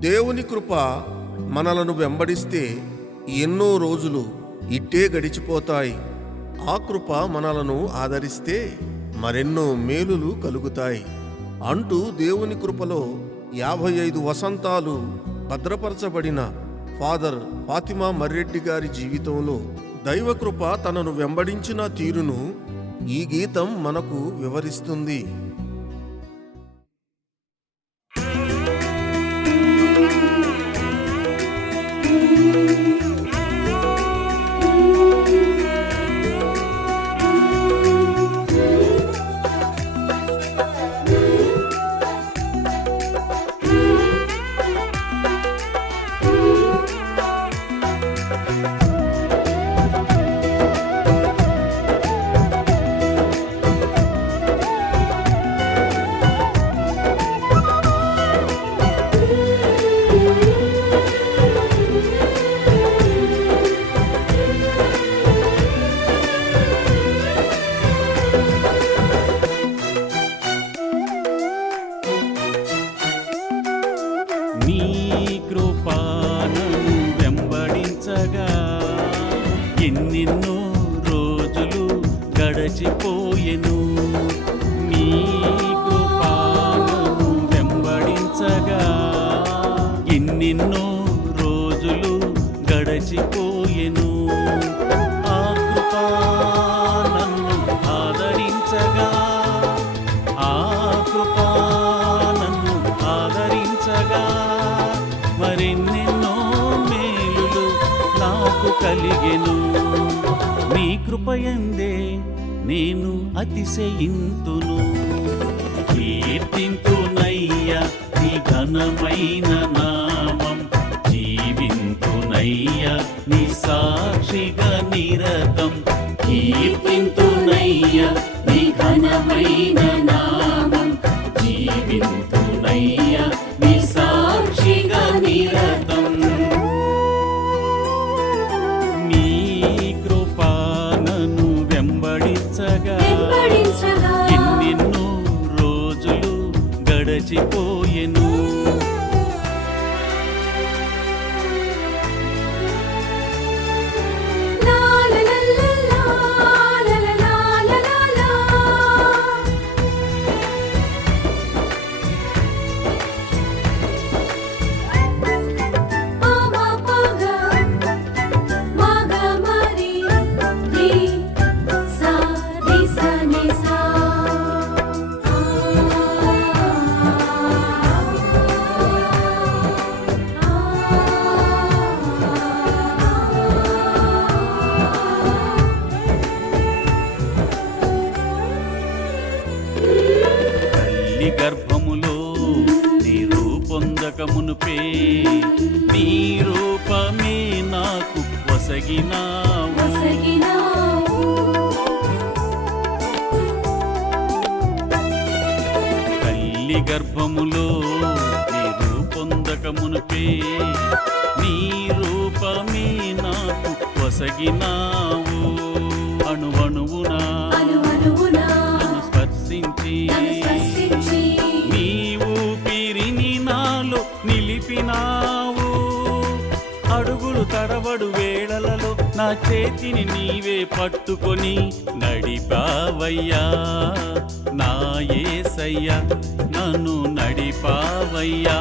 దేవుని కృప మనలను వెంబడిస్తే ఎన్నో రోజులు ఇట్టే గడిచిపోతాయి. ఆ కృప మనలను ఆదరిస్తే మరెన్నో మేలులు కలుగుతాయి. అంటూ దేవుని కృపలో యాభై ఐదు వసంతాలు భద్రపరచబడిన ఫాదర్ ఫాతిమా మర్రెడ్డి గారి జీవితంలో దైవకృప తనను వెంబడించిన తీరును ఈ గీతం మనకు వివరిస్తుంది. నీ కృపా నేను నీ కృపయందే నేను అతిశయింతును. కీర్తింతునయ్యా నీ ఘనమైన నామం. జీవింతునయ్యా నీ సాక్షిగా నిరతం. కీర్తింతునయ్యా నీ ఘనమైన నామం. జీవింతునయ్యా గడచిపోయెను తల్లి గర్భములో నీ రూపొందకమునుపే నీ రూపమే నాకు వసగినావు. తల్లి గర్భములో నీ రూపొందకమునుపే నీ రూపమే నాకు వసగినావు. అణువణువునా స్పర్శించి చేతిని నీవే పట్టుకొని నడిపావయ్యా. నా యేసయ్యా నన్ను నడిపావయ్యా.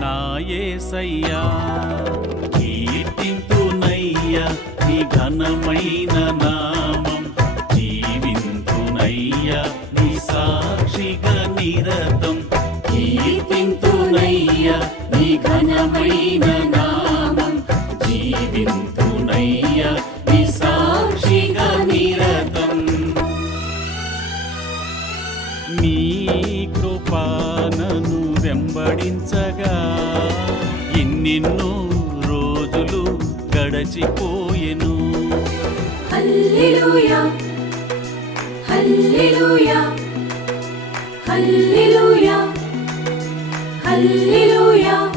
నా ఏసయ్యా కీర్తింతునయ్యా నీ ఘనమైన నామం. జీవింతునయ్యా నీ సాక్షిగా నిరతం. కీర్తింతునయ్యా నీ ఘనమైన నామం. జీవింతునయ్యా నీ కృపానను వెంబడించగా. ఇన్నిన్నో రోజులు గడచిపోయెను. హల్లెలూయా హల్లెలూయా హల్లెలూయా హల్లెలూయా.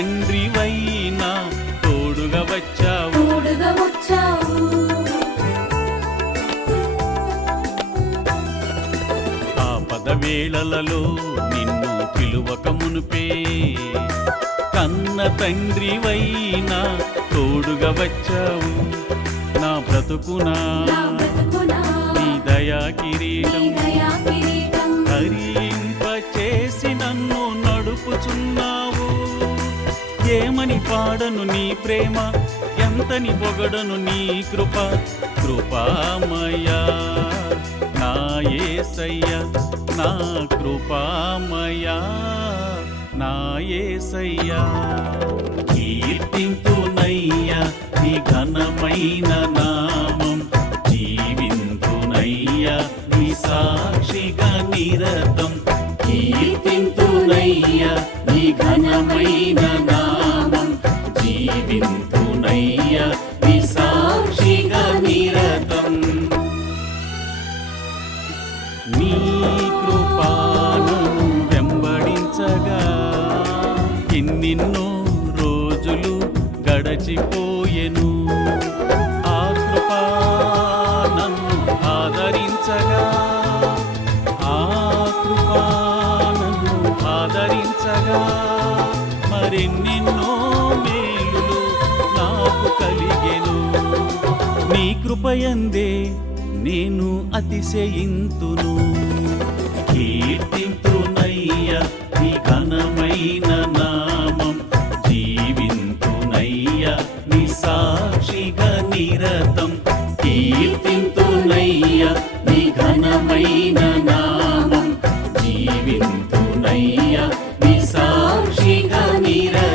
తండ్రివైనా తోడుగా వచ్చావు. తోడుగా వచ్చావు. ఆపద వేళలలో నిన్ను పిలువక మునుపే. కన్న తండ్రివైనా తోడుగా వచ్చావు. నా బ్రతుకునా? నా బ్రతుకునా? నీ దయా నీ కిరీటం దయా కిరీటం. హరింప చేసి నన్ను నడుపుచున్నావు. ఏమని పాడను నీ ప్రేమ? ఎంతని పొగడను నీ కృప? కృపామయా నా ఏసయ్య నా కృపామయా నా ఏసయ్యా. కీర్తింతునయ్యా నీ ఘనమైన నామం. జీవింతునయ్యా నీ సాక్షిగా నిరతం కీర్తింతునయ్యా నీ ఘనమైన నామం. జీవింతునయ్యా నీ సాక్షిగా నిరతం. నీ కృపాను వెంబడించగా ఎన్నెన్నో రోజులు గడచిపోయెను. ఆ కృపా నన్ను ఆదరించగా ఆ కృపా నన్ను ఆదరించగా మరెన్నెన్నో కృపయందే నేను అతిశయింతును. కీర్తింతునయ్య నీ ఘనమైన నామం. జీవింతునయ్య నీ సాక్షిగా నిరతం కీర్తింతునయ్య నీ ఘనమైన నామం. జీవింతునయ్య నీ సాక్షిగా నిరతం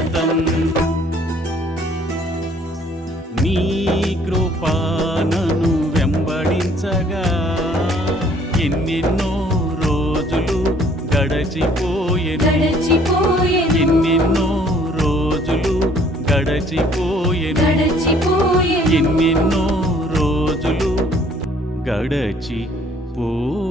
గడచిపోయెను. ఎన్నెన్నో రోజులు గడచిపోయెను. ఎన్నెన్నో రోజులు గడచిపోయెను.